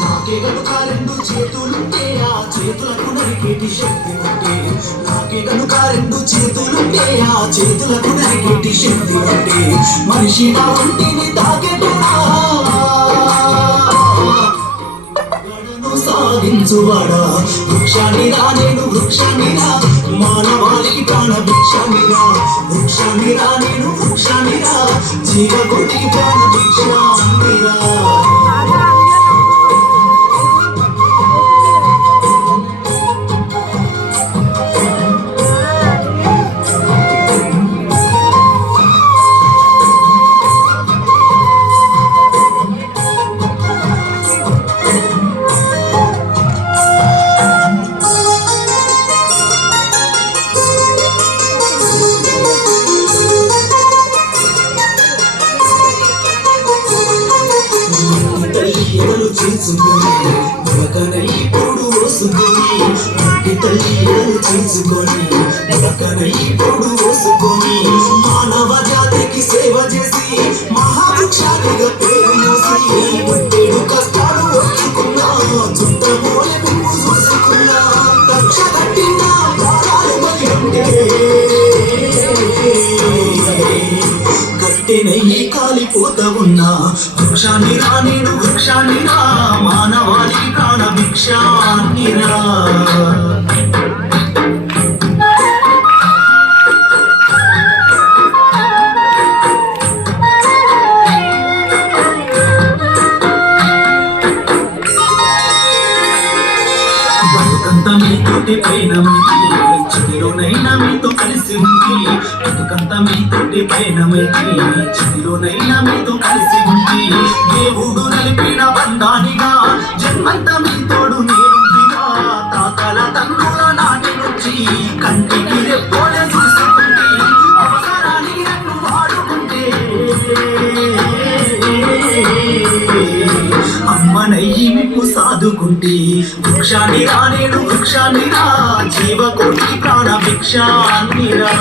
నాకే గనుక రెండు చేతులుంటే ఆ చేతులకు నరికేటి శక్తి ఉంటే నాకే గనుక రెండు చేతులుంటే ఆ చేతులకు నరికేటి శక్తి ఉంటే మనిషి నా ఒంటిని తాకేటనా సాగించువాడా వృక్షానిరా నేను వృక్షానిరా మానవాళికి ప్రాణ భిక్షానిరా వృక్షానిరా నేను వృక్షానిరా జీవకోటికి ప్రాణ భిక్షానిరా చేసుకొని మొలకనై పొడు వసుకొని మట్టి తల్లియలు చేసుకొని మొలకనై పొడు వసుకొని మానవ జాతికి సేవ చేసి మహావృక్షాలుగా పేరు మోసి ఒట్టేడు కష్టాలు వచ్చుకున్నా చుట్ట మూల పువ్వు చూసుకున్నా రక్ష కట్టిన ప్రాణాలు బలి ఉంటే కట్టెనయ్యి కాలిపోతా ఉన్నా వృక్షానిరా నేను వృక్షానిరా మానవాళికి ప్రాణ భిక్షానిరా బతుకంతా మీతోటి పయనమైతే చితిలోనైనా మీతో కలిసి ఉంది బతుకంతా మీతోటి పయనమైతే చితిలోనైనా మీతో కలిసి ఉంది దేవుడు నలిపిన బంధానిగా జన్మంతా మీతోడు నేనుందిగా తాతల తండ్రుల నాటి నుంచి కంటికి రెప్పోలే చూసుకుంటే అవసరానికి నన్ను వాడుకుంటే అమ్మనయ్యి మీకు సాదుకుంటే వృక్షానిరా నేను వృక్షానిరా జీవకోటి ప్రాణ భిక్షానిరా